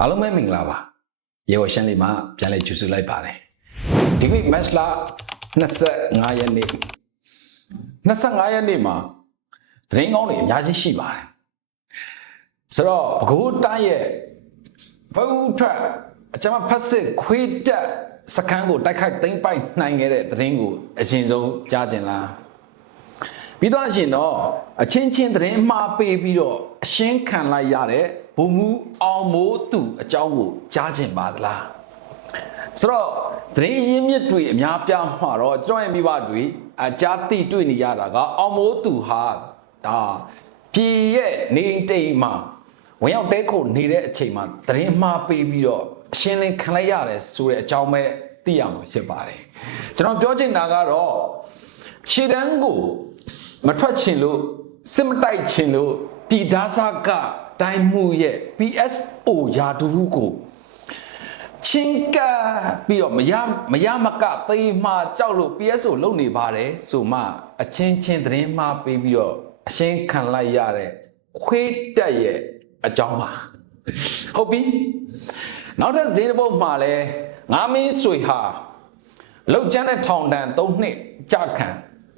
အားလုံးပဲမင်္ဂလာပါရေဝရှန်လေးမှာပြန်လည်ကြိုဆိုလိုက်ပါတယ်ဒီနေ့ match လာ25ရက်နေ့25ရက်နေ့မှာသတင်းကောင်းတွေအများကြီးရှိပါတယ်ဆိုတော့ဘကူတိုင်းရဲ့ဘူထွက်အကြမ်းဖက်စစ်ခွေးတက်စခန်းကိုတိုက်ခိုက်သိမ်းပိုက်နိုင်ခဲ့တဲ့သတင်းကိုအရင်ဆုံးကြားကြင်လားပြီးတော့ရှင်တော့အချင်းချင်းသတင်းမှားပေးပြီးတော့အရှင်းခံလိုက်ရတဲ့ ဘုံမူအောင်မိုးသူအကြောင်းကိုကြားကြင်ပါသလားဆိုတော့သတင်းရင်းမြစ်တွေအများပြားမှာတော့ကျွန်တော်ရဲ့မိဘတွေအကြားသိတွေ့နေရတာကအောင်မိုးသူဟာဒါပြည်ရဲ့နေတိမ်မှာဝင်ရောက်တဲခုနေတဲ့အချိန်မှာသတင်းမှားပေးပြီးတော့အရှင်းလင်းခံလိုက်ရတယ်ဆိုတဲ့အကြောင်းပဲသိရမှာဖြစ်ပါတယ်ကျွန်တော်ပြောချင်တာကတော့ခြေတန်းကိုမထွက်ချင်လို့စစ်မတိုက်ချင်လို့ပြည်သားစားက တိုင်းမှုရဲ့ PSO ယာတူဟုကိုချင်းကပ်ပြီးတော့မရမရမကသိမ်းမှကြောက်လို့ PSO လုံနေပါတယ်ဆိုမှအချင်းချင်းသတင်းမှားပေးပြီးတော့အရှင်းခံလိုက်ရတဲ့ခွေးတက်ရဲ့အကြောင်းပါဟုတ်ပြီနောက်ထပ်ဒီတစ်ပုတ်မှာလဲငါမင်းဆွေဟာလောက်ကျန်းတဲ့ထောင်တန်း၃နှစ်ကြာခံ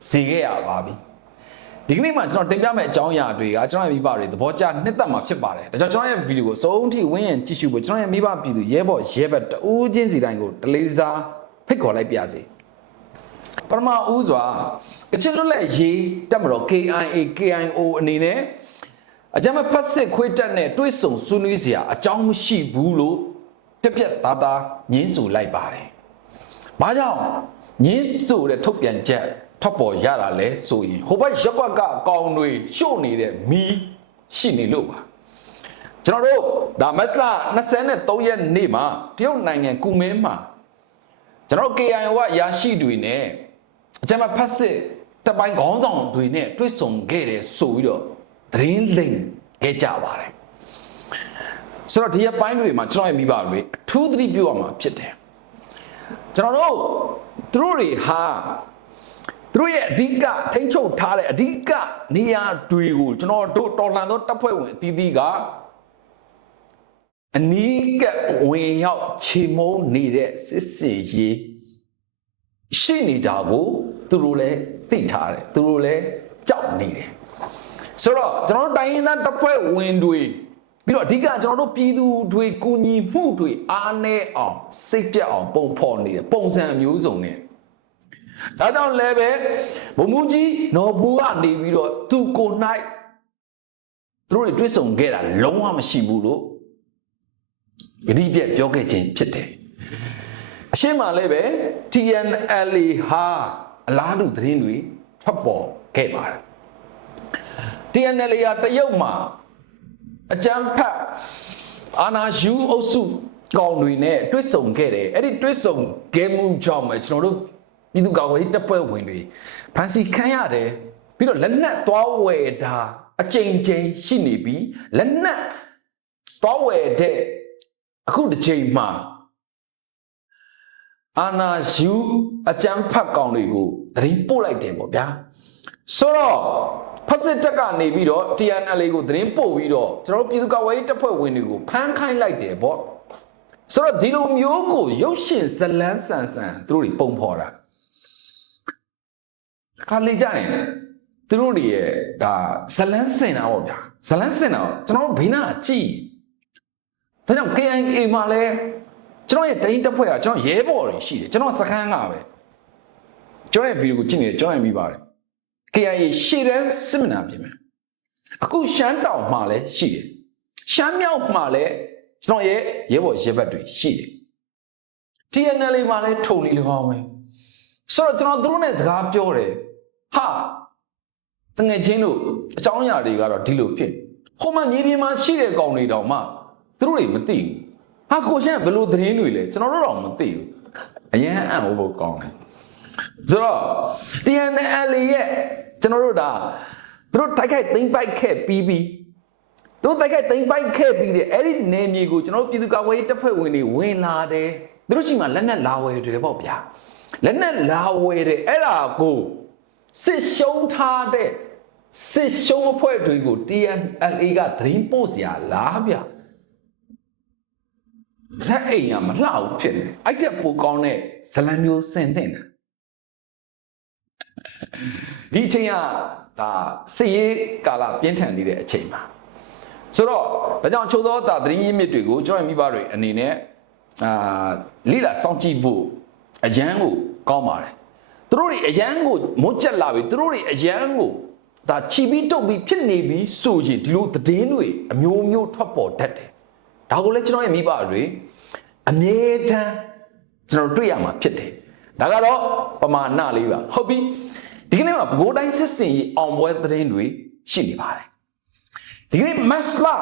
စီခဲ့ရပါပြီ ဒီကနေ့မှာကျွန်တော်တင်ပြမယ့်အကြောင်းအရာတွေကကျွန်တော်ရဲ့မိဘတွေသဘောကျနှစ်သက်မှာဖြစ်ပါတယ်ဒါကြောင့်ကျွန်တော်ရဲ့ဗီဒီယိုကိုအဆုံးထိဝင်းရင်ကြည့်ရှုဖို့ကျွန်တော်ရဲ့မိဘပြည်သူရဲဘော်ရဲဘက်တဦးချင်းစီတိုင်းကိုတလေးစားဖိတ်ခေါ်လိုက်ပါစေပထမဦးစွာကချင်လွတ်လပ်ရေးတက်မတော် KIA KIO အနေနဲ့အကြမ်းဖက်စစ်ခွေးတက်နဲ့တွဲဆုံဆွေးနွေးစရာအကြောင်းမရှိဘူးလို့ပြက်ပြက်သားသားညင်းဆိုလိုက်ပါတယ်။ဘာကြောင့်ညင်းဆိုတဲ့ထုတ်ပြန်ချက် ထွက်ပေါ်ရတာလဲဆိုရင်ဟိုဘက်ရက်ကွက်ကအကောင်တွေရှို့နေတဲ့မီးရှိနေလို့ပါ။ကျွန်တော်တို့ဒါမက်စလာ23ရက်နေ့မှာတရုတ်နိုင်ငံကူမင်းမှာကျွန်တော်တို့ KIO ကရာရှိတွေနဲ့အကြမ်းဖက်စစ်တပ်ပိုင်းခေါင်းဆောင်တွေနဲ့တွေ့ဆုံခဲ့တယ်ဆိုပြီးတော့သတင်းလိမ်ခဲ့ကြပါတယ်။ဆိုတော့ဒီအပိုင်းတွေမှာကျွန်တော်ရဲ့မိဘတွေအထူးသတိပြုရမှာဖြစ်တယ်။ကျွန်တော်တို့သူတို့တွေဟာ သူတို့ရဲ့အဓိကထိန်းချုပ်ထားတဲ့အဓိကနေရာတွေကိုကျွန်တော်တို့တော်လှန်သောတပ်ဖွဲ့ဝင်အသီးသီးကအနီးကပ်ဝင်ရောက်ခြေမုံနေတဲ့စစ်စင်ရေးရှိနေတာကိုသူတို့လည်းသိထားတယ်သူတို့လည်းကြောက်နေတယ်ဆိုတော့ကျွန်တော်တို့တိုင်းရင်းသားတပ်ဖွဲ့ဝင်တွေပြီးတော့အဓိကကျွန်တော်တို့ပြည်သူတွေကူညီမှုတွေအားနည်းအောင်စိတ်ပြတ်အောင်ပုံဖော်နေတယ်ပုံစံမျိုးစုံနဲ့ ဒါကြောင့်လည်းပဲဘုံမူကြီးနော်ဘူးကနေပြီးတော့သူကို၌သူတို့တွေတွေ့ဆုံခဲ့တာလုံးဝမရှိဘူးလို့ဂတိပြက်ပြောခဲ့ခြင်းဖြစ်တယ်အရှင်းမှလည်းပဲ TNLA ဟာအလားတူသတင်းတွေထွက်ပေါ်ခဲ့ပါတယ် TNLA ကတရုတ်မှာအကြမ်းဖက်အာနာယူအုပ်စုကောင်တွေနဲ့တွစ်ဆုံခဲ့တယ်အဲ့ဒီတွစ်ဆုံခဲ့မှုကြောင့်ပဲကျွန်တော်တို့ ပြည်သူ့ကာကွယ်ရေးတပ်ဖွဲ့ဝင်တွေဖမ်းဆီးခံရတယ်ပြီးတော့လက်နက်သွားဝယ်တာအကြိမ်ကြိမ်ရှိနေပြီးလက်နက်သွားဝယ်တဲ့အခုတစ်ချိန်မှာအာနာယူအကြမ်းဖက်ကောင်တွေကိုသတိပို့လိုက်တယ်ပေါ့ဗျာဆိုတော့ဖက်စစ်တက်ကနေပြီးတော့ TNLA ကိုသတင်းပို့ပြီးတော့ကျွန်တော်တို့ပြည်သူ့ကာကွယ်ရေးတပ်ဖွဲ့ဝင်တွေကိုဖမ်းခိုင်းလိုက်တယ်ပေါ့ဆိုတော့ဒီလိုမျိုးကိုရုပ်ရှင်ဇလန်းဆန်ဆန်သူတို့တွေပုံဖော်တာ ခါလေးကြရင်သူတို့တွေရဲ့ဒါဇလန်းစင်တာပေါ့ဗျာဇလန်းစင်တာကျွန်တော်တို့ဘေးနားကြည့်ဒါကြောင့် KIA မှာလဲကျွန်တော်ရဲ့တိုင်းတပ်ဖွဲ့ကကျွန်တော်ရဲဘော်တွေရှိတယ်ကျွန်တော်စခန်းကပဲကျွန်တော်ရဲ့ဗီဒီယိုကိုကြည့်နေတယ်ကျွန်တော်ရဲ့မိပါတယ် KIA ရှေ့တန်းစစ်မနာပြင်မယ်အခုရှမ်းတောင်မှာလည်းရှိတယ်ရှမ်းမြောက်မှာလည်းကျွန်တော်ရဲ့ရဲဘော်ရဲဘက်တွေရှိတယ် TNL မှာလည်းထုံနေလို့အောင်ပဲဆိုတော့ကျွန်တော်တို့နဲ့စကားပြောတယ် ဟာတငယ်ချင်းတို့အကြောင်းအရာတွေကတော့ဒီလိုဖြစ်ဟိုမှာမြေပြင်မှာရှိတဲ့ကောင်တွေတောင်မှသူတို့တွေမသိဘူးဟာကိုရှမ်းဘယ်လိုသတင်းတွေလဲကျွန်တော်တို့တော့မသိဘူးအရင်အံ့ဩဖို့ကောင်းတယ်ဆိုတော့ TNL ရဲ့ကျွန်တော်တို့ဒါသူတို့တိုက်ခိုက်သိမ်းပိုက်ခဲ့ပြီးပြီးတို့တိုက်ခိုက်သိမ်းပိုက်ခဲ့ပြီးတဲ့အဲ့ဒီနေမြေကိုကျွန်တော်တို့ပြည်သူ့ကာကွယ်ရေးတပ်ဖွဲ့ဝင်တွေဝင်လာတယ်သူတို့ရှိမှလက်နက်လာဝယ်တယ်ပေါ့ဗျာလက်နက်လာဝယ်တယ်အဲ့ဒါကို စစ်ရှုံးထားတဲ့စစ်ရှုံးအဖွဲ့တွေကို TNLA ကသတင်းပို့စရာလားဗျဇက်အိမ်ကမလှဘူးဖြစ်နေအဲ့တဲ့ပိုကောင်းတဲ့ဇလံမျိုးစင်တဲ့တာဒီအချိန်ကဒါစစ်ရေးကာလပြင်းထန်နေတဲ့အချိန်ပါဆိုတော့ဒါကြောင့်ချိုးသောတာသတင်းရင်းမြစ်တွေကိုကျွန်တော်မိဘတွေအနေနဲ့အာလိလာစောင့်ကြည့်ဖို့အရန်ကိုကောင်းပါတယ် သူတို့တွေအရန်ကိုမွတ်ချက်လာပြီသူတို့တွေအရန်ကိုဒါချီပြီးတုတ်ပြီးဖြစ်နေပြီးဆိုရင်ဒီလိုသတင်းတွေအမျိုးမျိုးထွက်ပေါ်တတ်တယ်ဒါကိုလည်းကျွန်တော်ရဲ့မိဘတွေအမြဲတမ်းကျွန်တော်တွေ့ရမှာဖြစ်တယ်ဒါကတော့ပမာဏလေးပါဟုတ်ပြီဒီကနေ့မှာဘိုးတိုင်းစစ်စင်ကြီးအောင်ပွဲသတင်းတွေရှိနေပါတယ်ဒီကနေ့မက်စလာ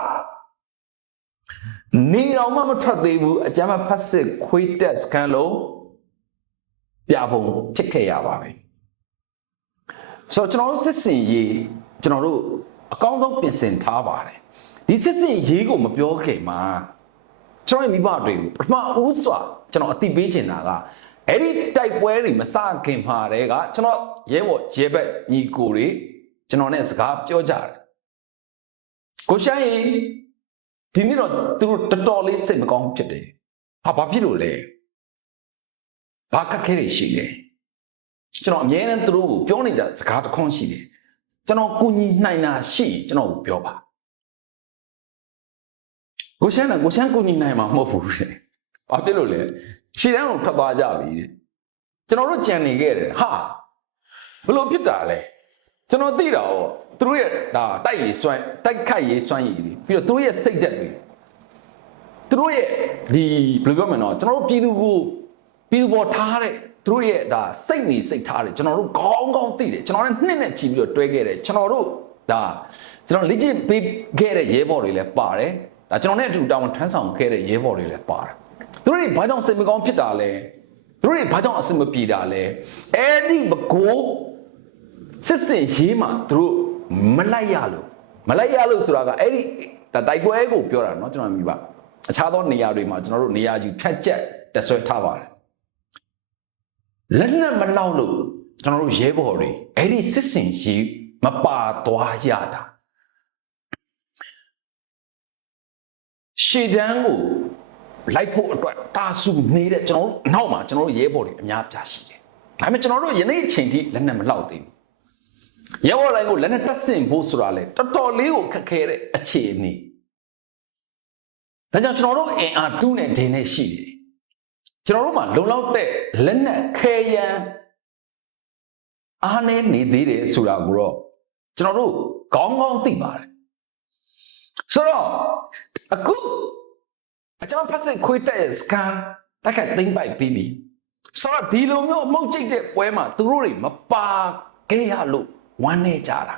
နေတော်မှမထွက်သေးဘူးအကြမ်းဖတ်စစ်ခွေးတက်စကန်လုံး ပြပုံဖြစ်ခဲ့ရပါပြီဆိုတော့ကျွန်တော်တို့စစ်စင်ရေးကျွန်တော်တို့အကောင်းဆုံးပြင်ဆင်ထားပါတယ်ဒီစစ်စင်ရေးကိုမပြောခင်မှာကျွန်တော်ရဲ့မိဘတွေကိုပထမဦးစွာကျွန်တော်အတိပေးချင်တာကအဲ့ဒီတိုက်ပွဲတွေမစခင်မှာတည်းကကျွန်တော်ရဲဘော်ရဲဘက်ညီကိုတွေကျွန်တော်နဲ့စကားပြောကြတယ်ကိုရှိုင်းဒီနေ့တော့သူတို့တော်တော်လေးစိတ်မကောင်းဖြစ်တယ်ဟာဘာဖြစ်လို့လဲ ဘာခက်ခဲတွေရှိလဲကျွန်တော်အမြဲတမ်းသူတို့ကိုပြောနေကြစကားတစ်ခွန်းရှိတယ်ကျွန်တော်ကူညီနိုင်တာရှိရင်ကျွန်တော်ကိုပြောပါကိုရှမ်းကကိုရှမ်းကူညီနိုင်မှာမဟုတ်ဘူးတဲ့ဘာဖြစ်လို့လဲခြေတန်းကိုထွက်သွားကြပြီတဲ့ကျွန်တော်တို့ကြံနေခဲ့တယ်ဟာဘလို့ဖြစ်တာလဲကျွန်တော်သိတာရောသူတို့ရဲ့ဒါတိုက်ရည်စွမ်းတိုက်ခိုက်ရေးစွမ်းရည်တွေပြီးတော့သူတို့ရဲ့စိတ်ဓာတ်တွေသူတို့ရဲ့ဒီဘယ်လိုပြောမလဲနော်ကျွန်တော်တို့ပြည်သူကို ပြည်သူပေါ်ထားတဲ့သူတို့ရဲ့ဒါစိတ်နေစိတ်ထားတယ်ကျွန်တော်တို့ကောင်းကောင်းသိတယ်ကျွန်တော်လည်းနှစ်နဲ့ချီပြီးတော့တွဲခဲ့တယ်ကျွန်တော်တို့ဒါကျွန်တော်လေ့ကျင့်ပေးခဲ့တဲ့ရဲဘော်တွေလည်းပါတယ်ဒါကျွန်တော်နဲ့အတူတာဝန်ထမ်းဆောင်ခဲ့တဲ့ရဲဘော်တွေလည်းပါတယ်သူတို့တွေဘာကြောင့်စိတ်မကောင်းဖြစ်တာလဲသူတို့တွေဘာကြောင့်အဆင်မပြေတာလဲအဲ့ဒီဘကိုးစစ်စင်ရေးမှာသူတို့မလိုက်ရလို့မလိုက်ရလို့ဆိုတာကအဲ့ဒီဒါတိုက်ပွဲကိုပြောတာเนาะကျွန်တော်မြည်ပါအခြားသောနေရာတွေမှာကျွန်တော်တို့နေရာကြီးဖြတ်ချက်တက်ဆွဲထားပါတယ် လက်နက်မလောက်လို့ကျွန်တော်တို့ရဲဘော်တွေအဲ့ဒီစစ်စင်ရေးမပါသွားရတာရှေ့တန်းကိုလိုက်ဖို့အတွက်တာဆူနေတဲ့ကျွန်တော်တို့နောက်မှာကျွန်တော်တို့ရဲဘော်တွေအများပြားရှိတယ်ဒါပေမဲ့ကျွန်တော်တို့ယနေ့အချိန်ထိလက်နက်မလောက်သေးဘူးရဲဘော်တိုင်းကိုလက်နဲ့တက်ဆင်ဖို့ဆိုတာလေတော်တော်လေးကိုခက်ခဲတဲ့အခြေအနေဒါကြောင့်ကျွန်တော်တို့အင်အားတူးနဲ့ဒင်းနဲ့ရှိတယ် ကျွန်တော်တို့မှာလုံလောက်တဲ့လက်နဲ့ခဲယံအားနေနေသေးတယ်ဆိုတာကိုတော့ကျွန်တော်တို့ကောင်းကောင်းသိပါတယ်ဆိုတော့အခုအကျွန်တော်ဖတ်စစ်ခွေးတက်ရဲ့စကန်တက်ခတ်သိမ့်ပိုက်ပြီးပြီဆိုတော့ဒီလိုမျိုးအမှုတ်ကျိတ်တဲ့ပွဲမှာသူတို့တွေမပါခဲ့ရလို့ဝမ်းနေကြတာ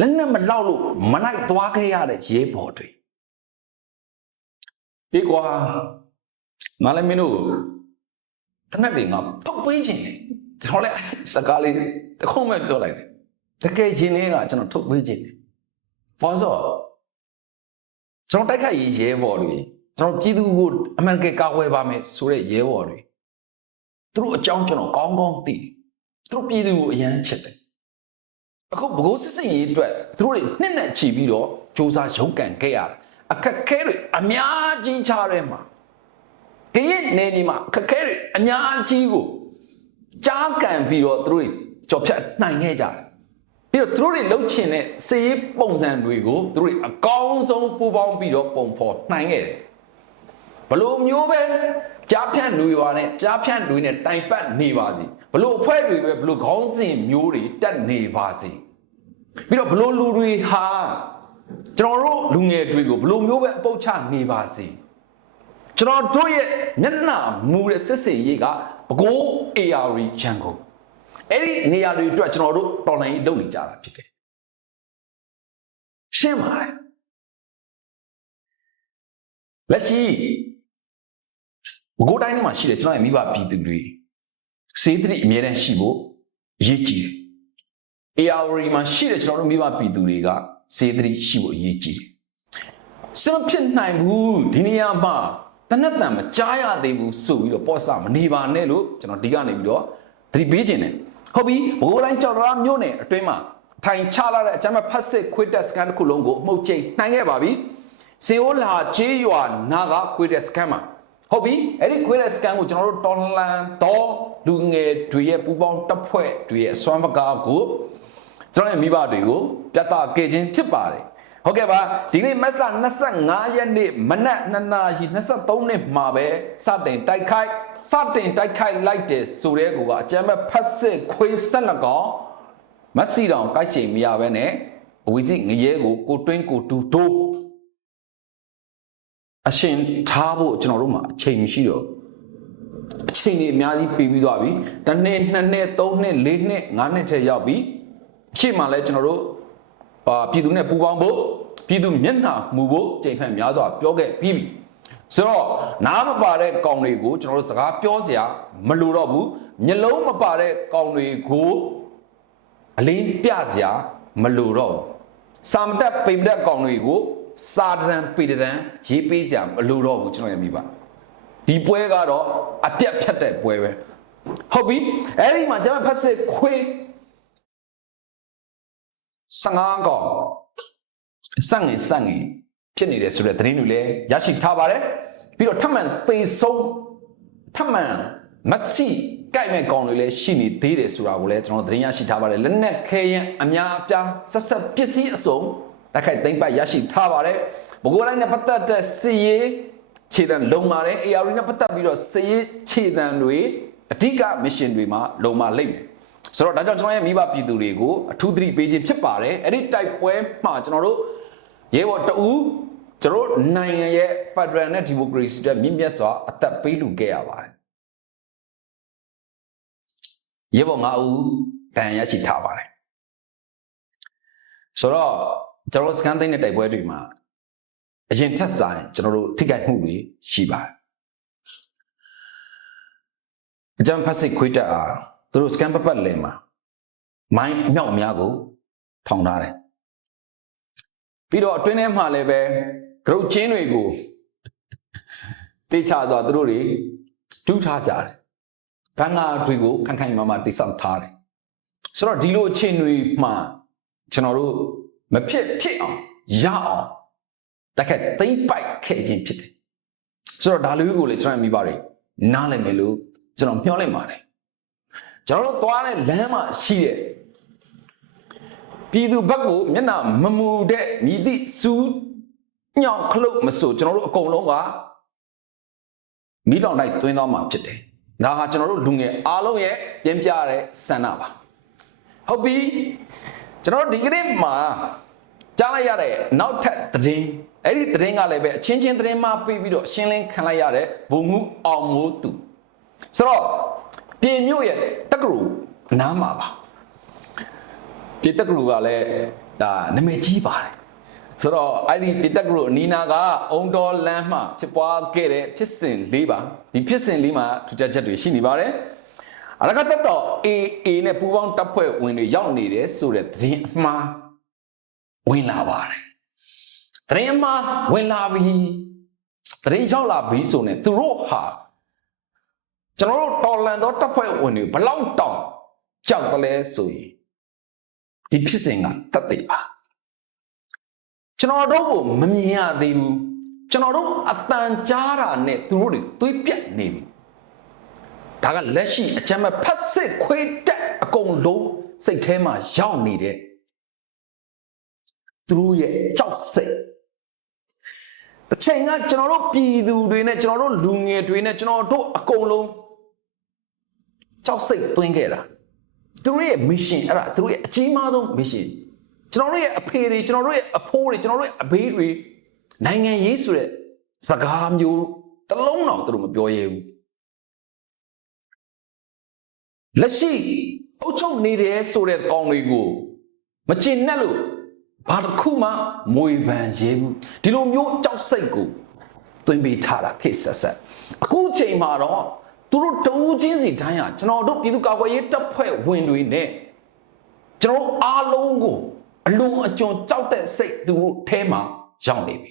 လက်နဲ့မလောက်လို့မလိုက်သွားခဲ့ရတဲ့ရေးပေါ်တွေဒီကွာ မလည်းမင်းတို့တနက်တွေငါပောက်ပေးခြင်းတယ်ကျွန်တော်လည်းစကားလေးတခုံးမဲ့ပြောလိုက်တယ်တကယ်ရှင်လေးကကျွန်တော်ထုတ်ပေးခြင်းတယ်ဘာလို့ကျွန်တော်တိုက်ခိုက်ရေးရဲဘော်တွေကျွန်တော်ပြည်သူကိုအမှန်တကယ်ကာကွယ်ပါမယ်ဆိုတဲ့ရဲဘော်တွေသူတို့အကြောင်းကျွန်တော်ကောင်းကောင်းသိတယ်သူတို့ပြည်သူကိုအရန်ချစ်တယ်အခုဘကိုးစစ်စင်ရေးအတွက်သူတို့တွေနှစ်နဲ့ချီပြီးတော့စူးစမ်းရုန်းကန်ခဲ့ရတယ်အခက်ခဲတွေအများကြီးချားထဲမှာ တရင်နေဒီမှာအခက်ခဲတွေအများကြီးကိုကြားကန်ပြီးတော့သူတို့တွေကြော်ဖြတ်နိုင်ခဲ့ကြတယ်ပြီးတော့သူတို့တွေလှုပ်ချင်တဲ့စည်ရေးပုံစံတွေကိုသူတို့တွေအကောင်းဆုံးပူပေါင်းပြီးတော့ပုံဖော်နိုင်ခဲ့တယ်ဘလို့မျိုးပဲကြားဖြန့်လူရွာနဲ့ကြားဖြန့်လူနဲ့တိုင်ပတ်နေပါစီဘလို့အဖွဲ့တွေပဲဘလို့ခေါင်းစဉ်မျိုးတွေတက်နေပါစီပြီးတော့ဘလို့လူတွေဟာကျွန်တော်တို့လူငယ်တွေကိုဘလို့မျိုးပဲအပုတ်ချနေပါစီ ကျွန်တော်တို့ရဲ့မျက်နှာမူတဲ့စစ်စင်ရေးကဘကိုး AR ရန်ကုန်အဲ့ဒီနေရာတွေအတွက်ကျွန်တော်တို့တော်လိုင်းလုပ်နေကြတာဖြစ်တယ်ရှင်းပါတယ်လက်ရှိဘကိုးတိုင်းထဲမှာရှိတဲ့ကျွန်တော်ရဲ့မိဘပြည်သူတွေစေတသိက်အမြဲတမ်းရှိဖို့အရေးကြီးတယ် ARD မှာရှိတဲ့ကျွန်တော်တို့မိဘပြည်သူတွေကစေတသိက်ရှိဖို့အရေးကြီးတယ်စမဖြစ်နိုင်ဘူးဒီနေရာမှာ တနက်တန်မကြားရသေးဘူးဆိုပြီးတော့ပေါ့ဆမနေပါနဲ့လို့ကျွန်တော်ဒီကနေပြီးတော့သတိပေးခြင်းတယ်ဟုတ်ပြီဘိုးတိုင်းကြော်တော်မြို့နယ်အတွင်းမှာထိုင်ချလာတဲ့အကြမ်းဖက်စစ်ခွေးတက်စကန်တစ်ခုလုံးကိုအမှုတ်ကျိတ်နိုင်ခဲ့ပါပြီစင်အိုလာချေးရွာနာကခွေတဲ့စကန်မှာဟုတ်ပြီအဲ့ဒီခွေတဲ့စကန်ကိုကျွန်တော်တို့တော်လန်တော်လူငယ်တွေရဲ့ပူပေါင်းတပ်ဖွဲ့တွေရဲ့အစွမ်းပကားကိုကျွန်တော်ရဲ့မိဘတွေကိုပြတ်သားခဲ့ခြင်းဖြစ်ပါတယ် ဟုတ်ကဲ့ပါဒီနေ့မက်စလာ25ရက်နေ့မနက်2နာရီ23နှစ်မှာပဲစတင်တိုက်ခိုက်စတင်တိုက်ခိုက်လိုက်တယ်ဆိုတဲ့ကူကအကြမ်းမဲ့ဖတ်စစ်ခွေးဆက်လက်ကောင်မက်ဆီတောင်တိုက်ချိန်မရဘဲနဲ့အဝီစီငရဲကိုကိုတွင်းကိုတူတိုးအရှင်ထားဖို့ကျွန်တော်တို့မှာအချိန်မရှိတော့အချိန်ကြီးအများကြီးပြီးပြီးသွားပြီတစ်နှစ်နှစ်နှစ်သုံးနှစ်လေးနှစ်ငါးနှစ်ထဲရောက်ပြီရှေ့မှာလဲကျွန်တော်တို့ အာပြည်သူနဲ့ပူးပေါင်းဖို့ပြည်သူမျက်နှာမူဖို့ကြိမ်ဖက်များစွာပြောခဲ့ပြီးပြီဆိုတော့နားမပါတဲ့ကောင်တွေကိုကျွန်တော်တို့စကားပြောစရာမလိုတော့ဘူးမျက်လုံးမပါတဲ့ကောင်တွေကိုအလင်းပြစရာမလိုတော့ဘူးစာမတက်ပိမတက်ကောင်တွေကိုစာတရန်ပေတရန်ရေးပေးစရာမလိုတော့ဘူးကျွန်တော်ရမိပါဒီပွဲကတော့အပြတ်ဖြတ်တဲ့ပွဲပဲဟုတ်ပြီအဲ့ဒီမှာကျွန်တော်ဖတ်စစ်ခွေး 15កောင်စန့်ငင်စန့်ငင်ဖြစ်နေတယ်ဆိုတဲ့သတင်းတွေလည်းရရှိထားပါတယ်ပြီးတော့ထပ်မံသေဆုံးထပ်မံမက်ဆီကြိုက်မဲ့ကောင်တွေလည်းရှိနေသေးတယ်ဆိုတာကိုလည်းကျွန်တော်သတင်းရရှိထားပါတယ်လက်နက်ခဲယံအများအပြားဆက်ဆက်ပစ္စည်းအစုံတိုက်ခိုက်သိမ်းပိုက်ရရှိထားပါတယ်ဘကိုလိုက်နဲ့ပတ်သက်တဲ့စီရေးခြေတံလုံမာတဲ့ AR နဲ့ပတ်သက်ပြီးတော့စီရေးခြေတံတွေအဓိကမစ်ရှင်တွေမှာလုံမာလိမ့်မယ် ဆိုတော့ဒါကြောင့်ကျွန်တော်ရဲ့မိဘပြည်သူတွေကိုအထူးသတိပေးခြင်းဖြစ်ပါတယ်အဲ့ဒီတိုက်ပွဲမှာကျွန်တော်တို့ရဲဘော်တအူးကျွန်တော်တို့နိုင်ငံရဲ့ Federal နဲ့ Democracy အတွက်မြင့်မြတ်စွာအသက်ပေးလူခဲ့ရပါတယ်ရဲဘော်၅ဦးတန်ရရှိထားပါတယ်ဆိုတော့ကျွန်တော်တို့စကန်သိန်းတဲ့တိုက်ပွဲတွေမှာအရင်ထက်ဆိုင်ကျွန်တော်တို့ထိခိုက်မှုတွေရှိပါတယ်အကြံဖတ်စစ်ခွေးတက်အား သူတို့စကန်ပပတ်လင်မှာမိုင်းမြောက်အများကိုထောင်ထားတယ်ပြီးတော့အတွင်းထဲမှာလည်းပဲဂရုတ်ချင်းတွေကိုတေချာစွာသူတို့တွေဒူးထားကြတယ်ဘန်နာတွေကိုခိုင်ခိုင်မာမာတိဆောက်ထားတယ်ဆိုတော့ဒီလိုအခြေအနေမှာကျွန်တော်တို့မဖြစ်ဖြစ်အောင်ရအောင်တက်ခက်သိမ့်ပိုက်ခဲ့ခြင်းဖြစ်တယ်ဆိုတော့ဒါလူကိုလေကျွန်တော်မိပါတယ်နားလည်မယ်လို့ကျွန်တော်မျှော်လင့်ပါတယ် ကျွန်တော်တို့သွားတဲ့လမ်းမှာရှိတဲ့ပြည်သူဘက်ကိုမျက်နှာမမူတဲ့မြည်သည့်စူးညောင်ခလုတ်မဆိုကျွန်တော်တို့အကုန်လုံးကမိလောင်လိုက်သွင်းသွားမှာဖြစ်တယ်ဒါဟာကျွန်တော်တို့လူငယ်အားလုံးရဲ့ပြင်းပြတဲ့ဆန္ဒပါဟုတ်ပြီကျွန်တော်တို့ဒီကနေ့မှာကြားလိုက်ရတဲ့နောက်ထပ်သတင်းအဲ့ဒီသတင်းကလည်းပဲအချင်းချင်းသတင်းမှပေးပြီးတော့ရှင်းလင်းခံလိုက်ရတဲ့ဘုံမှုအောင်မိုးသူဆိုတော့ ပြင်မြို့ရဲ့တက္ကသိုလ်နားမှာပါပြင်တက္ကသိုလ်ကလည်းဒါနာမည်ကြီးပါတယ်ဆိုတော့အဲ့ဒီပြည်တက်ကလို့အနီးနာကအုံတော်လမ်းမှဖြစ်ပွားခဲ့တဲ့ဖြစ်စဉ်လေးပါဒီဖြစ်စဉ်လေးမှာထူးခြားချက်တွေရှိနေပါတယ်အရကတက်တော့ AA နဲ့ပူးပေါင်းတပ်ဖွဲ့ဝင်တွေရောက်နေတယ်ဆိုတဲ့သတင်းအမှားဝင်လာပါတယ်သတင်းအမှားဝင်လာပြီသတင်းရောက်လာပြီဆိုရင်သူတို့ဟာ ကျွန်တော်တို့တော်လန်သောတပ်ဖွဲ့ဝင်တွေဘလောက်တောင်ကြောက်တယ်လဲဆိုရင်ဒီဖြစ်စဉ်ကတတ်သိပါကျွန်တော်တို့ကိုမမြင်ရသေးဘူးကျွန်တော်တို့အတန်ကြားတာနဲ့သူတို့တွေသွေးပြက်နေပြီဒါကလက်ရှိအချမ်းမဲ့ဖတ်စစ်ခွေးတက်အကုန်လုံးစိတ်ထဲမှာရောက်နေတဲ့သူတို့ရဲ့ကြောက်စိတ်တစ်ချိန်ကကျွန်တော်တို့ပြည်သူတွေနဲ့ကျွန်တော်တို့လူငယ်တွေနဲ့ကျွန်တော်တို့အကုန်လုံး ကြောက်စိတ်တွင်းခဲ့တာသူတို့ရဲ့ mission အဲ့ဒါသူတို့ရဲ့အကြီးမားဆုံး mission ကျွန်တော်တို့ရဲ့အဖေတွေကျွန်တော်တို့ရဲ့အဖိုးတွေကျွန်တော်တို့ရဲ့အဘေးတွေနိုင်ငံရေးဆိုတဲ့စကားမျိုးတစ်လုံးတော့သူတို့မပြောရဲဘူးလက်ရှိအုပ်ချုပ်နေတယ်ဆိုတဲ့ကောင်းတွေကိုမကျင်နဲ့လို့ဘာတစ်ခုမှမွေပန်ရဲဘူးဒီလိုမျိုးကြောက်စိတ်ကိုတွင်ပေးထားတာခေတ်ဆက်ဆက်အခုချိန်မှာတော့ သူတို့တဦးချင်းစီတိုင်းဟာကျွန်တော်တို့ပြည်သူ့ကာကွယ်ရေးတပ်ဖွဲ့ဝင်တွေနဲ့ကျွန်တော်တို့အားလုံးကိုအလွန်အကျွံကြောက်တဲ့စိတ်သူတို့ထဲမှာရောက်နေပြီ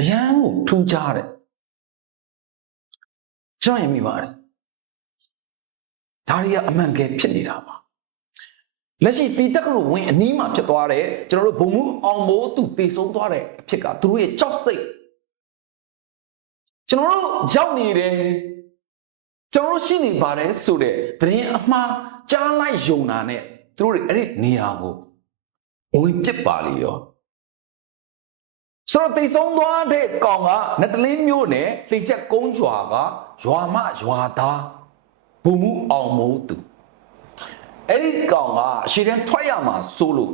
အရန်ကိုထူးခြားတယ်ကျွန်တော်ရင်မိပါတယ်ဒါတွေကအမှန်တကယ်ဖြစ်နေတာပါလက်ရှိပြည်တက္ကသိုလ်ဝင်အနီးမှာဖြစ်သွားတဲ့ကျွန်တော်တို့ဘုံမှုအောင်မိုးသူပေဆုံးသွားတဲ့အဖြစ်ကသူတို့ရဲ့ကြောက်စိတ်ကျွန်တော်တို့ရောက်နေတယ် ကျွန်တော်တို့ရှိနေပါတယ်ဆိုတဲ့သတင်းအမှားကြားလိုက်ယုံတာနဲ့သူတို့တွေအဲ့ဒီနေရာကိုဝင်ပစ်ပါလေရောဆိုတော့တိတ်ဆုံးသွားတဲ့ကောင်ကနတလင်းမျိုးနဲ့လိချက်ကုန်းရွာကရွာမရွာသားဘုံမှုအောင်မိုးသူအဲ့ဒီကောင်ကအရှိတန်းထွက်ရမှာစိုးလို့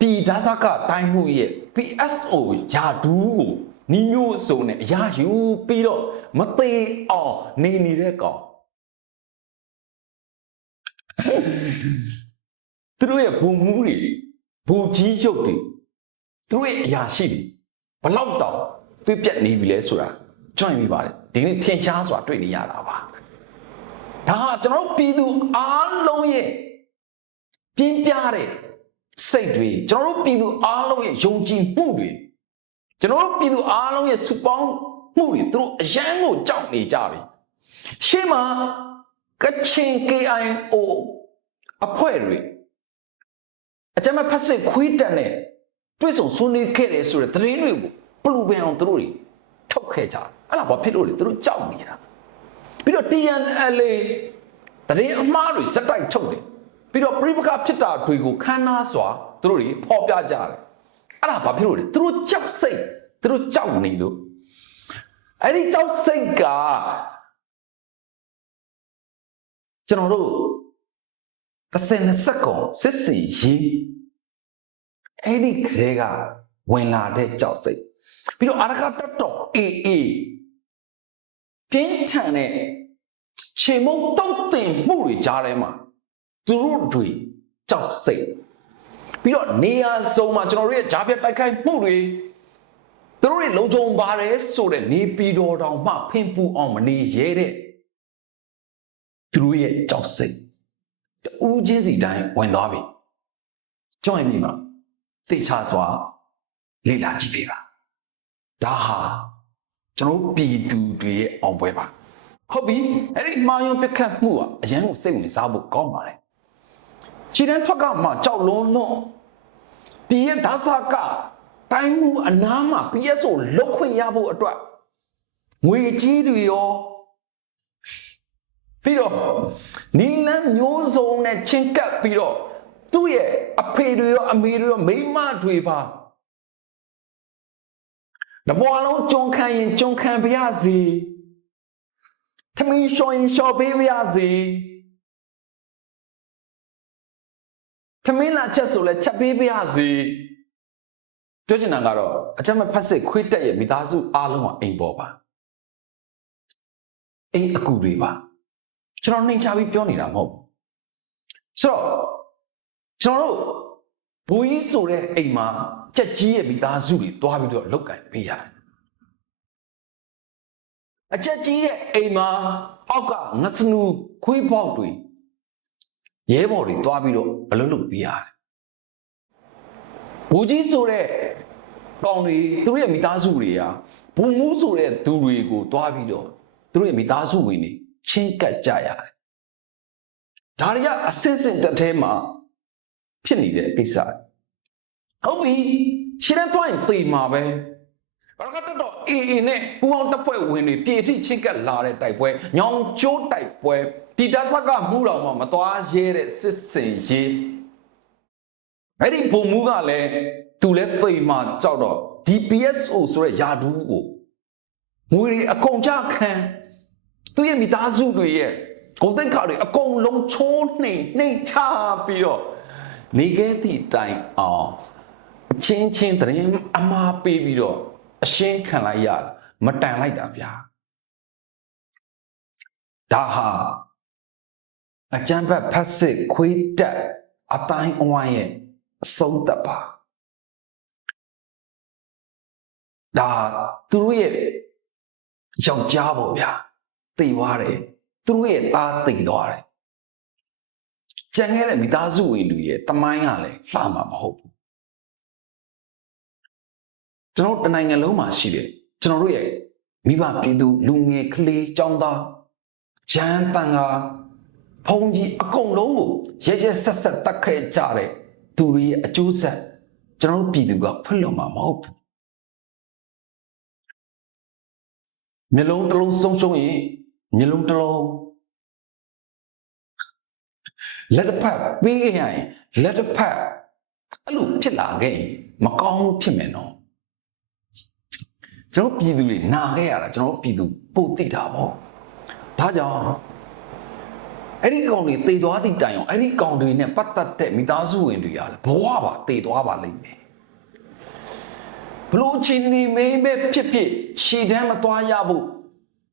ပြည်ဒါဇကတိုင်းမှုရဲ့ PSO ယာဒူးကို နီမျိုးစုံနဲ့အရာယူပြီးတော့မသေးအောင်နေနေတဲ့ကောင်သူတို့ရဲ့ဘုံမှုတွေဘူကြီးချုပ်တွေသူတို့ရဲ့အရာရှိတွေဘလောက်တောင်တွေ့ပြက်နေပြီလဲဆိုတာကြွန့်ပြီးပါတယ်ဒီနေ့ထင်ရှားစွာတွေ့နေရတာပါဒါဟာကျွန်တော်တို့ပြည်သူအားလုံးရဲ့ပြင်းပြတဲ့စိတ်တွေကျွန်တော်တို့ပြည်သူအားလုံးရဲ့ယုံကြည်မှုတွေ ကျွန်တော်တို့ပြည်သူအားလုံးရဲ့စုပေါင်းမှုတွေသူတို့အယမ်းကိုကြောက်နေကြပြီရှေ့မှာကချင် KIO အဖွဲ့တွေအကြမ်းဖက်စစ်ခွေးတက်နဲ့တွေ့ဆုံဆွေးနွေးခဲ့တယ်ဆိုတဲ့သတင်းတွေကိုပလူပင်အောင်သူတို့တွေထုတ်ခဲ့ကြတယ်အဲ့ဒါဘာဖြစ်လို့လဲသူတို့ကြောက်နေတာပြီးတော့ TNLA တရင်အမှားတွေစက်တိုက်ထုတ်တယ်ပြီးတော့ပြိပခဖြစ်တာတွေကိုခန်းနာစွာသူတို့တွေဖော်ပြကြတယ် အဲ့ဒါဘာဖြစ်လို့လဲသူတို့ကြောက်စိတ်သူတို့ကြောက်နေလို့အဲ့ဒီကြောက်စိတ်ကကျွန်တော်တို့တစ်စင်နှစ်စက်ကောင်စစ်စီရေးအဲ့ဒီခရေကဝင်လာတဲ့ကြောက်စိတ်ပြီးတော့အာရကတတ်တော်အေးအေးပြင်းထန်တဲ့ခြေမုံတောက်တင်မှုတွေကြားထဲမှာသူတို့တွေကြောက်စိတ် ပြီးတော့နေရာစုံမှာကျွန်တော်တို့ရဲ့ဂျားပြတ်တိုက်ခိုက်မှုတွေသူတို့တွေလုံခြုံပါတယ်ဆိုတဲ့နေပြည်တော်တောင်မှဖင်ပူအောင်မနေရဲတဲ့သူတို့ရဲ့ကြောက်စိတ်တူးချင်းစီတိုင်းဝင်သွားပြီကြောက်ရင်ပြီမှာသိချစွာလေ့လာကြည့်ပေးပါဒါဟာကျွန်တော်တို့ပြည်သူတွေရဲ့အောင်ပွဲပါဟုတ်ပြီအဲ့ဒီမာယုံပစ်ခတ်မှုကအရန်ကိုစိတ်ဝင်စားဖို့ကောင်းပါလေခြေတန်းထွက်ကမှကြောက်လုံးလုံးပြ ည်ရဲ့ဓာဆကတိုင်းမှုအနားမှာ PSO လုတ်ခွင့်ရဖို့အတွက်ငွေကြီးတွေရောပြီးတော့နီလန်းမျိုးစုံနဲ့ချင်းကပ်ပြီးတော့သူ့ရဲ့အဖေတွေရောအမေတွေရောမိန်းမတွေပါတပွားလုံးကြုံခံရင်ကြုံခံပါရစေထမင်းလျှော်ရင်လျှော်ပေးပါရစေ ထမင်းလာချက်ဆိုလဲချက်ပေးပါရစေပြောချင်တာကတော့အကြမ်းမဖတ်စစ်ခွေးတက်ရဲ့မိသားစုအားလုံးကအိမ်ပေါ်ပါအိမ်အကူတွေပါကျွန်တော်နှိမ်ချပြီးပြောနေတာမဟုတ်ဘူးဆိုတော့ကျွန်တော်တို့ဘိုးကြီးဆိုတဲ့အိမ်မှာကြက်ကြီးရဲ့မိသားစုတွေတွားပြီးတော့လောက်ကင်ပေးရတယ်အကြက်ကြီးရဲ့အိမ်မှာအောက်ကငစနူခွေးပေါက်တွေ ရဲဘော်တွေတွားပြီးတော့အလုံးလုံးပေးရတယ်ဘိုးကြီးဆိုတဲ့ကောင်တွေသူတို့ရဲ့မိသားစုတွေကဘုံမှုဆိုတဲ့သူတွေကိုတွားပြီးတော့သူတို့ရဲ့မိသားစုဝင်တွေချင်းကပ်ကြရတယ်ဒါတွေကအစင်စင်တက်ထဲမှာဖြစ်နေတဲ့ကိစ္စတွေဟုတ်ပြီရှင်းတဲ့တွိုင်းသေမှာပဲဘာကတတော့အေးအေးနဲ့ပူအောင်တပ်ဖွဲ့ဝင်တွေပြေထိချင်းကပ်လာတဲ့တိုက်ပွဲညောင်ကျိုးတိုက်ပွဲ ပြည်တဆက်ကမှုတော်မှာမသွားရဲတဲ့စစ်စင်ရေးအဲ့ဒီပုံမှုကလည်းသူလည်းသိမှကြောက်တော့ DPSO ဆိုတဲ့ယာဒူးကိုငွေတွေအကုန်ကြခံသူရဲ့မိသားစုတွေရဲ့ဂုံတိတ်ခါတွေအကုန်လုံးချိုးနှိမ်နှိမ်ချပြီးတော့နေခဲ့သည့်တိုင်အောင်အချင်းချင်းတရင်အမားပေးပြီးတော့အရှင်းခံလိုက်ရတာမတန်လိုက်တာဗျာဒါဟာ အကျံဘက်ဖက်စစ်ခွေးတက်အတိုင်းအဝိုင်းရဲ့အဆုံးသက်ပါဒါသူတို့ရဲ့ယောက်ျားပေါ့ဗျာတည်သွားတယ်သူတို့ရဲ့သားတည်သွားတယ်ကြံခဲ့တဲ့မိသားစုဝင်လူရဲ့တမိုင်းကလည်းလှမှာမဟုတ်ဘူးကျွန်တော်တနိုင်ငံလုံးမှာရှိတယ်ကျွန်တော်တို့ရဲ့မိဘပြည်သူလူငယ်ကလေးចောင်းသားရန်တန်က ဘဖုံကြီးအကုန်လုံးကိုရဲရဲဆက်ဆက်တက်ခဲ့ကြတဲ့သူတွေရဲ့အကျိုးဆက်ကျွန်တော်တို့ပြည်သူကဖွင့်လို့မှာမဟုတ်ဘူးမျိုးလုံးတစ်လုံးဆုံးရှုံးရင်မျိုးလုံးတစ်လုံးလက်တစ်ဖက်ပြီးခဲ့ရရင်လက်တစ်ဖက်အဲ့လိုဖြစ်လာခဲ့ရင်မကောင်းဘူးဖြစ်မယ်နော်ကျွန်တော်ပြည်သူတွေနာခဲ့ရတာကျွန်တော်ပြည်သူပို့သိတာပေါ့ဒါကြောင့် အဲ့ဒီကောင်တွေတည်သွားသည့်တိုင်အောင်အဲ့ဒီကောင်တွေနဲ့ပတ်သက်တဲ့မိသားစုဝင်တွေကလည်းဘဝပါတည်သွားပါလိမ့်မယ်ဘလို့ချင်းနေမင်းပဲဖြစ်ဖြစ်ရှည်တန်းမသွားရဘူး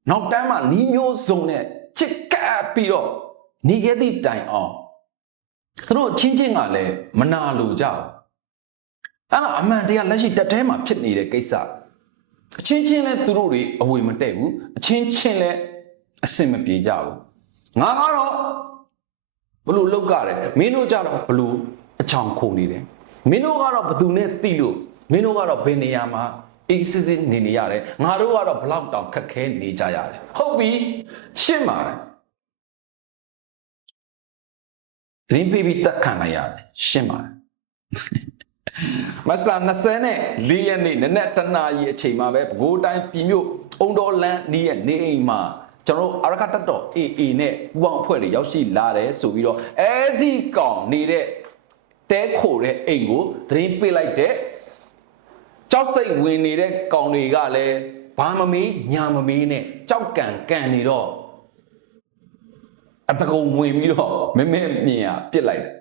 နောက်တန်းမှာနီးမျိုးစုံနဲ့ချစ်ကပ်ပြီးတော့နေခဲ့သည့်တိုင်အောင်သူတို့ချင်းချင်းကလည်းမနာလိုကြဘူးအဲ့ဒါအမှန်တရားလက်ရှိတက်ထဲမှာဖြစ်နေတဲ့ကိစ္စအချင်းချင်းလဲသူတို့တွေအဝေမတည့်ဘူးအချင်းချင်းလဲအစင်မပြေကြဘူး ငါကတော့ဘလို့လောက်ကတယ်မင်းတို့ကြတော့ဘလို့အချောင်ခုန်နေတယ်မင်းတို့ကတော့ဘသူနဲ့တိလို့မင်းတို့ကတော့ဘယ်နေရာမှာအေးစစ်စစ်နေနေရတယ်ငါတို့ကတော့ဘလောက်တောင်ခက်ခဲနေကြရတယ်ဟုတ်ပြီရှင်းပါတယ်သတင်းပေးပြီးတက်ခံလိုက်ရတယ်ရှင်းပါတယ်မဆလာ20နဲ့4ရက်နေ့နနက်တနာရီအချိန်မှာပဲပဲခူးတိုင်းပြည်မြို့အုံတော်လန်းနီးရဲ့နေအိမ်မှာ ကျွန်တော်တို့အရကတတ်တော် AA နဲ့ပူပေါင်းအဖွဲ့တွေရောက်ရှိလာတယ်ဆိုပြီးတော့အဲဒီကောင်နေတဲ့တဲခိုတဲ့အိမ်ကိုသတင်းပေးလိုက်တဲ့ကြောက်စိတ်ဝင်နေတဲ့ကောင်တွေကလည်းဘာမမေးညာမမေးနဲ့ကြောက်ကန်ကန်နေတော့အတကုံဝင်ပြီးတော့မမဲမြင်ရပြစ်လိုက်တယ်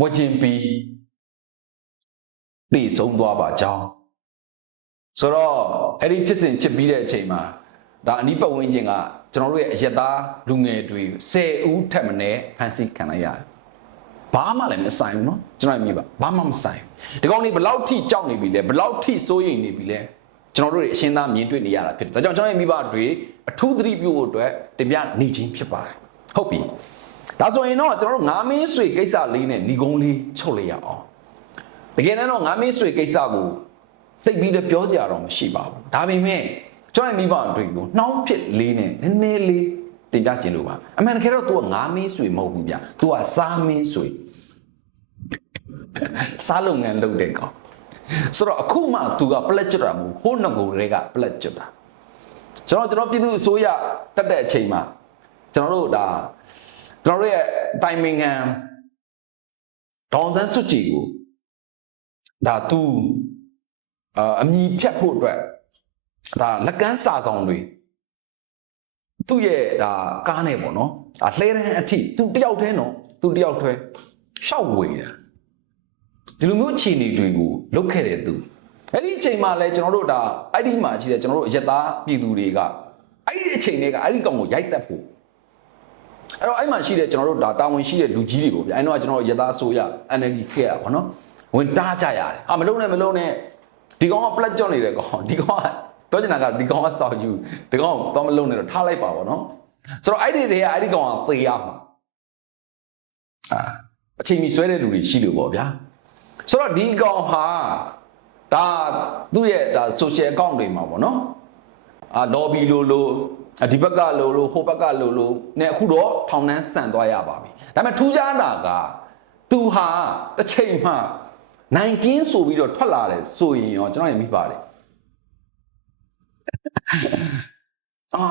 ဝကျင်ပီတည်ဆုံးသွားပါကြောင်း ဆိုတော့အဲ့ဒီဖြစ်စဉ်ဖြစ်ပြီးတဲ့အချိန်မှာဒါအနီးပတ်ဝန်းကျင်ကကျွန်တော်တို့ရဲ့အယက်သားလူငယ်တွေ10ဦးထက်မနည်းဖမ်းဆီးခံလိုက်ရတယ်ဘာမှလည်းမဆိုင်ဘူးเนาะကျွန်တော်မြင်ပါဘာမှမဆိုင်ဘူးဒီကောင်လေးဘယ်လောက်ထိကြောက်နေပြီလဲဘယ်လောက်ထိစိုးရိမ်နေပြီလဲကျွန်တော်တို့တွေအရှင်းသားမြင်တွေ့နေရတာဖြစ်တယ်ဒါကြောင့်ကျွန်တော်ရဲ့မိဘတွေအထူးသတိပြုဖို့အတွက်တင်ပြနေခြင်းဖြစ်ပါတယ်ဟုတ်ပြီဒါဆိုရင်တော့ကျွန်တော်တို့ငါမင်းဆွေကိစ္စလေးနဲ့ဏီကုန်းလေးချုပ်လိုက်ရအောင်တကယ်တမ်းတော့ငါမင်းဆွေကိစ္စကို သိပြီးတော့ပြောစရာတော့မရှိပါဘူးဒါပေမဲ့ကျွန်တော်ရဲ့မိဘတွေကိုနှောင်းဖြစ်လေးနဲ့နည်းနည်းလေးတင်ပြခြင်းလို့ပါအမှန်တကယ်တော့ तू ကငါမင်းဆွေမဟုတ်ဘူးဗျ तू ကစားမင်းဆွေစားလုပ်ငန်းလုပ်တဲ့ကောင်ဆိုတော့အခုမှ तू ကပလက်ကျွတ်တာမဟုတ်ဟိုးငကိုတွေကပလက်ကျွတ်တာကျွန်တော်ကျွန်တော်ပြည်သူအစိုးရတက်တဲ့အချိန်မှာကျွန်တော်တို့ဒါကျွန်တော်တို့ရဲ့တိုင်မင်ငံဒေါန်ဆန်းစုကြည်ကိုဒါ तू အာအမိဖြတ်ဖို့အတွက်ဒါလက်ကမ်းစာဆောင်တွေသူ့ရဲ့ဒါကားနဲ့ပေါ့နော်ဒါလှဲတန်းအထိသူတယောက်တည်းနော်သူတယောက်တည်းရှောက်ဝေတာဒီလိုမျိုးအခြေအနေတွေကိုလုတ်ခဲ့တဲ့သူအဲ့ဒီအချိန်မှာလဲကျွန်တော်တို့ဒါအဲ့ဒီမှာရှိတဲ့ကျွန်တော်တို့အယက်သားပြည်သူတွေကအဲ့ဒီအချိန်တွေကအဲ့ဒီကောင်ကိုရိုက်တက်ဖို့အဲ့တော့အဲ့မှာရှိတဲ့ကျွန်တော်တို့ဒါတာဝန်ရှိတဲ့လူကြီးတွေပေါ့ဗျအဲ့တော့ကျွန်တော်ရသားဆိုရ NLD ခဲ့ရပါတော့ဝင်တားကြရတယ်အာမလုံးနဲ့မလုံးနဲ့ ဒီကောင်ကပလက်ကြော့နေတဲ့ကောင်ဒီကောင်ကပြောချင်တာကဒီကောင်ကစောက်ယူဒီကောင်ကတော့မလုံးနဲ့တော့ထားလိုက်ပါဗောနော်ဆိုတော့အဲ့ဒီတွေကအဲ့ဒီကောင်ကသေရမှာအာအချိန်မီဆွဲတဲ့လူတွေရှိလို့ပေါ့ဗျာဆိုတော့ဒီကောင်ဟာဒါသူ့ရဲ့ဒါ social account တွေမှာပေါ့နော်အာ lobby လို့လို့ဒီဘက်ကလို့လို့ဟိုဘက်ကလို့လို့နဲ့အခုတော့ထောင်နှန်းဆန်သွားရပါပြီဒါပေမဲ့ထူးခြားတာကသူဟာတစ်ချိန်မှ နိုင်ကင်းဆိုပြီးတော့ထွက်လာတယ်ဆိုရင်ရောကျွန်တော်ရင်မိပါတယ်အာ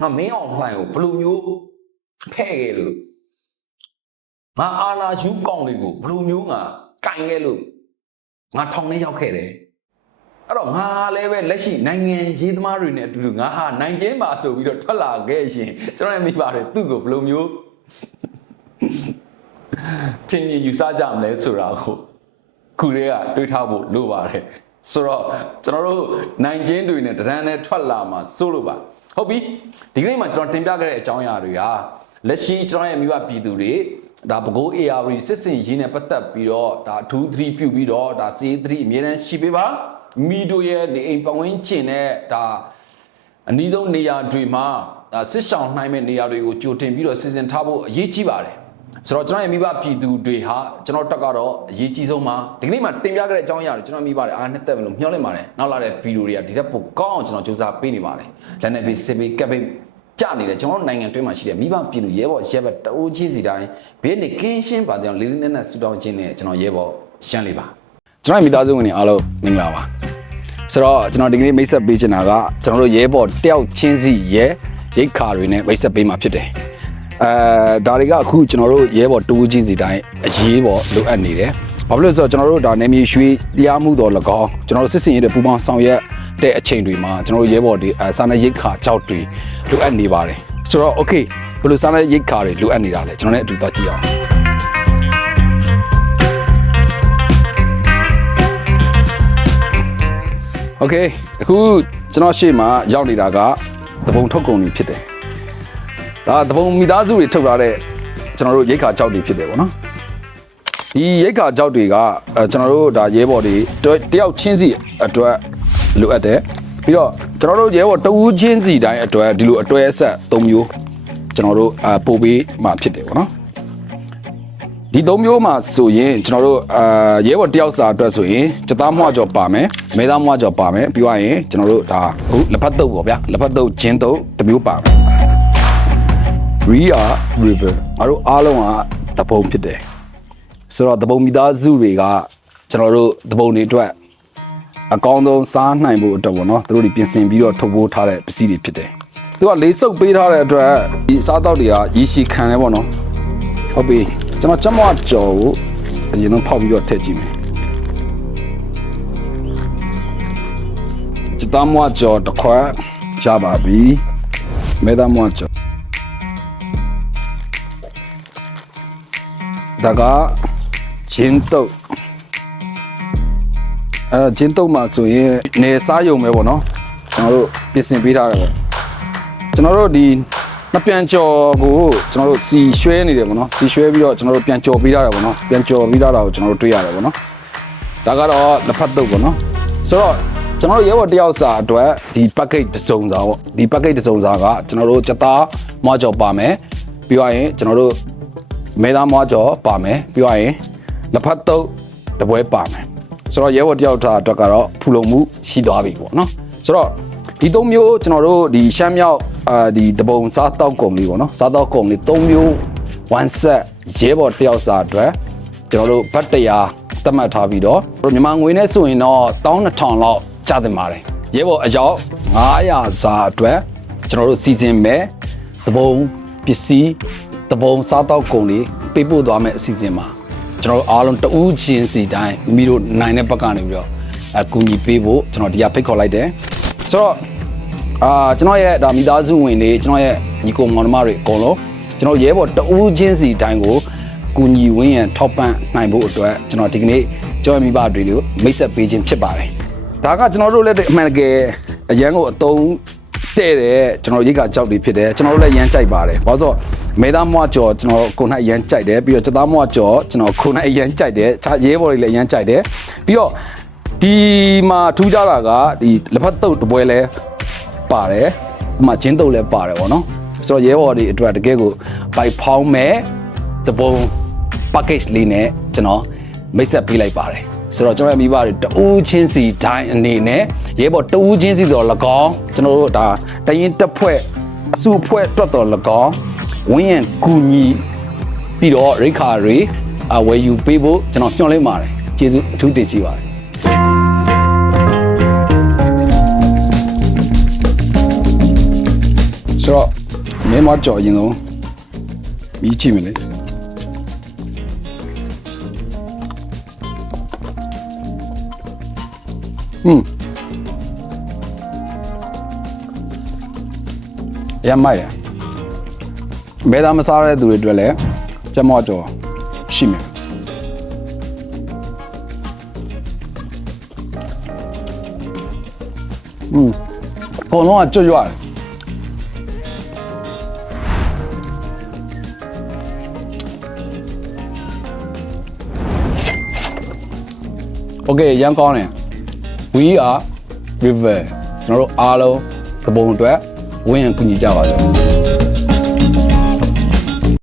ဟာမင်းအောင်လှိုင်ကိုဘယ်လိုမျိုးဖဲ့ခဲ့လို့ငါအာနာယူကောင်းလေးကိုဘယ်လိုမျိုးငါကင်ခဲ့လို့ငါထောင်ထဲရောက်ခဲ့တယ်အဲ့တော့ငါလည်းပဲလက်ရှိနိုင်ငံရေးသမားတွေနဲ့အတူတူငါဟာနိုင်ငံမှာဆိုပြီးတော့ထွက်လာခဲ့ရှင်ကျွန်တော်ရဲ့မိပါတယ်သူ့ကိုဘယ်လိုမျိုး ချင်းကြီးယူဆကြမလဲဆိုတာကိုခုတည်းကတွေးထားဖို့လိုပါတယ်ဆိုတော့ကျွန်တော်တို့နိုင်ငံတွေနဲ့တရန်နဲ့ထွက်လာမှာစိုးလို့ပါဟုတ်ပြီဒီကနေ့မှာကျွန်တော်တင်ပြခဲ့တဲ့အကြောင်းအရာတွေဟာလက်ရှိကျွန်တော်ရဲ့မိဘပြည်သူတွေဒါဘကိုး AR စစ်စင်ရေးနဲ့ပတ်သက်ပြီးတော့ဒါအထူးသတိပြုပြီးတော့ဒါစေးသတိအမြဲတမ်းရှိပေးပါမီတို့ရဲ့နေအိမ်ပတ်ဝန်းကျင်နဲ့ဒါအနည်းဆုံးနေရာတွေမှာဒါစစ်ဆောင်နိုင်မဲ့နေရာတွေကိုကြိုတင်ပြီးတော့စီစဉ်ထားဖို့အရေးကြီးပါတယ် ဆိုတော့ကျွန်တော်ရဲ့မိဘပြည်သူတွေဟာကျွန်တော်တက်ကတော့အရေးကြီးဆုံးပါဒီကနေ့မှာတင်ပြခဲ့တဲ့အကြောင်းအရာတွေကျွန်တော်မိပါတယ်အားနှစ်သက်မလို့မျှော်လင့်ပါတယ်နောက်လာတဲ့ဗီဒီယိုတွေကဒီထက်ပိုကောင်းအောင်ကျွန်တော်စူးစမ်းပေးနေပါတယ်လက်နဲ့ပေးစစ်ပေးကပ်ပေးကြနေတယ်ကျွန်တော်တို့နိုင်ငံတွင်းမှာရှိတဲ့မိဘပြည်သူရဲဘော်ရဲဘက်တအိုးချင်းစီတိုင်းဘေးနေကင်းရှင်းပါတဲ့လေးလေးနက်နက်ဆူတောင်းခြင်းနဲ့ကျွန်တော်ရဲဘော်ရှမ်းလေးပါကျွန်တော်ရဲ့မိသားစုဝင်တွေအားလုံးမင်္ဂလာပါဆိုတော့ကျွန်တော်ဒီကနေ့မိတ်ဆက်ပေးချင်တာကကျွန်တော်တို့ရဲဘော်တယောက်ချင်းစီရဲရိတ်ခါတွေနဲ့မိတ်ဆက်ပေးမှာဖြစ်တယ် အဲဒါတွေကအခုကျွန်တော်တို့ရဲဘော်တူးချင်းစီတိုင်းအရေးပေါ်လိုအပ်နေတယ်ဘာဖြစ်လို့လဲဆိုတော့ကျွန်တော်တို့ဒါနေမြေရွှေတရားမှုတော်၎င်းကျွန်တော်တို့စစ်စင်ရတဲ့ပူပေါင်းဆောင်ရွက်တဲ့အချိန်တွေမှာကျွန်တော်တို့ရဲဘော်တွေအဲစာနယ်ရိတ်ခါကြောက်တွေလိုအပ်နေပါတယ်ဆိုတော့ okay ဘယ်လိုစာနယ်ရိတ်ခါတွေလိုအပ်နေတာလဲကျွန်တော်လည်းအတူသွားကြည့်အောင် โอเคအခုကျွန်တော်ရှေ့မှာရောက်နေတာကသဘုံထုတ်ကုန်တွေဖြစ်တယ် ဒါသဘုံမိသားစုတွေထုတ်လာတဲ့ကျွန်တော်တို့ရိတ်ခါကြောက်တွေဖြစ်တယ်ပေါ့နော်ဒီရိတ်ခါကြောက်တွေကအဲကျွန်တော်တို့ဒါရဲဘော်တွေတတယောက်ချင်းစီအတွက်လိုအပ်တယ်ပြီးတော့ကျွန်တော်တို့ရဲဘော်တဦးချင်းစီတိုင်းအတွက်ဒီလိုအတွဲအဆက်၃မျိုးကျွန်တော်တို့အာပို့ပေးမှာဖြစ်တယ်ပေါ့နော်ဒီသုံးမျိုးမှာဆိုရင်ကျွန်တော်တို့အာရဲဘော်တယောက်စာအတွက်ဆိုရင်စက်သားမွှကြော်ပါမယ်မဲသားမွှကြော်ပါမယ်ပြီးသွားရင်ကျွန်တော်တို့ဒါအခုလက်ဖက်တုပ်ပေါ့ဗျာလက်ဖက်တုပ်ဂျင်းတုပ်တစ်မျိုးပါမယ် Ria River အားတို့အားလုံးကတပုံဖြစ်တယ်ဆိုတော့တပုံမိသားစုတွေကကျွန်တော်တို့တပုံတွေအတွက်အကောင်းဆုံးစားနိုင်ဖို့အတွက်ပေါ့နော်သူတို့တွေပြင်ဆင်ပြီးတော့ထုတ်ပိုးထားတဲ့ပစ္စည်းတွေဖြစ်တယ်သူကလေးစုပ်ပေးထားတဲ့အတွက်ဒီစားတောက်တွေကရည်ရှိခံတယ်ပေါ့နော်ဟုတ်ပြီကျွန်တော်ချက်မွကြော်ကိုအရင်ဆုံးဖောက်ပြီးတော့ထည့်ကြည့်မယ်ချက်သားမွကြော်တစ်ခွက်ရပါပြီမဲသားမွကြော် ဒါကဂျင်းတုတ်အဲဂျင်းတုတ်မှာဆိုရင်နေစားရုံပဲပေါ့နော်ကျွန်တော်တို့ပြင်ဆင်ပေးထားတယ်ပေါ့ကျွန်တော်တို့ဒီမပြန်ကြော်ကိုကျွန်တော်တို့စီရွှဲနေတယ်ပေါ့နော်စီရွှဲပြီးတော့ကျွန်တော်တို့ပြန်ကြော်ပေးထားတယ်ပေါ့နော်ပြန်ကြော်ပြီးထားတာကိုကျွန်တော်တို့တွေ့ရတယ်ပေါ့နော်ဒါကတော့လက်ဖက်တုပ်ပေါ့နော်ဆိုတော့ကျွန်တော်တို့ရဲဘော်တယောက်စာအတွက်ဒီ package တစ်စုံစာပေါ့ဒီ package တစ်စုံစာကကျွန်တော်တို့စက်သားမွားကြော်ပါမယ်ပြီးသွားရင်ကျွန်တော်တို့ မဲသားမွားကြော်ပါမယ်ပြီးသွားရင်လက်ဖက်တုပ်တစ်ပွဲပါမယ်ဆိုတော့ရဲဘော်တယောက်ထားအတွက်ကတော့ဖူလုံမှုရှိသွားပြီပေါ့နော်ဆိုတော့ဒီသုံးမျိုးကျွန်တော်တို့ဒီရှမ်းမြောက်အာဒီတပုံစားတောက်ကုန်လေးပေါ့နော်စားတောက်ကုန်လေးသုံးမျိုး one set ရဲဘော်တယောက်စာအတွက်ကျွန်တော်တို့ဘတ်တရာသတ်မှတ်ထားပြီးတော့မြန်မာငွေနဲ့ဆိုရင်တော့12000လောက်ကျတင်ပါတယ်ရဲဘော်အယောက်900စာအတွက်ကျွန်တော်တို့စီစဉ်မဲ့တပုံပစ္စည်း တပုံစားတောက်ကုန်လေးပေးပို့သွားမယ့်အစီအစဉ်မှာကျွန်တော်တို့အားလုံးတဦးချင်းစီတိုင်းမိမိတို့နိုင်တဲ့ဘက်ကနေပြီးတော့အကူအညီပေးဖို့ကျွန်တော်ဒီကဖိတ်ခေါ်လိုက်တယ်ဆိုတော့အာကျွန်တော်ရဲ့ဒါမိသားစုဝင်တွေကျွန်တော်ရဲ့ညီကိုမောင်နှမတွေအကုန်လုံးကျွန်တော်ရဲဘော်တဦးချင်းစီတိုင်းကိုကူညီဝင်းရန်ထောက်ပံ့နိုင်ဖို့အတွက်ကျွန်တော်ဒီကနေ့ကြော်မိဘတွေကိုမိတ်ဆက်ပေးခြင်းဖြစ်ပါတယ်ဒါကကျွန်တော်တို့လည်းအမှန်တကယ်အရန်ကိုအတုံး တဲ့တဲ့ကျွန်တော်ရိတ်ကကြောက်တွေဖြစ်တယ်ကျွန်တော်တို့လည်းရမ်းကြိုက်ပါတယ်ဘာလို့ဆိုမေသားမွားကြော်ကျွန်တော်ကိုနိုင်ရမ်းကြိုက်တယ်ပြီးတော့စက်သားမွားကြော်ကျွန်တော်ကိုနိုင်ရမ်းကြိုက်တယ်ခြားရဲဘော်တွေလည်းရမ်းကြိုက်တယ်ပြီးတော့ဒီမှာထူးခြားတာကဒီလက်ဖက်တုပ်တစ်ပွဲလဲပါတယ်ဥပမာဂျင်းတုပ်လည်းပါတယ်ဗောနော်ဆိုတော့ရဲဘော်တွေအတွက်တကယ်ကိုဘိုက်ဖောင်းမဲ့တပုံ package လေးနဲ့ကျွန်တော်မိတ်ဆက်ပေးလိုက်ပါတယ် ဆိုတော့ကျွန်တော်ရဲ့မိဘတွေတဦးချင်းစီတိုင်းအနေနဲ့ရဲဘော်တဦးချင်းစီတော့၎င်းကျွန်တော်တို့ဒါတရင်တစ်ဖွဲ့အစုအဖွဲ့တွတ်တော်၎င်းဝင်းရန်ကူညီပြီးတော့ရိခါတွေအဝယ်ယူပေးဖို့ကျွန်တော်ညွှန်လိုက်ပါတယ်ကျေးဇူးအထူးတင်ရှိပါတယ်ဆိုတော့မင်းမကြော်ရင်တော့မြည်ကြည့်မလဲ ဟွန်းရမ်းမိုက်တယ်မဲသားမစားတဲ့သူတွေအတွက်လည်းကျမော့ကြော်ရှိမယ်ဟွန်းအကုန်လုံးကကြွရွရတယ် โอเคရန်ကောင်းတယ် we are river ကျွန်တော်တို့အားလုံးသဘုံအတွက်ဝင်းရန်ကူညီကြပါစို့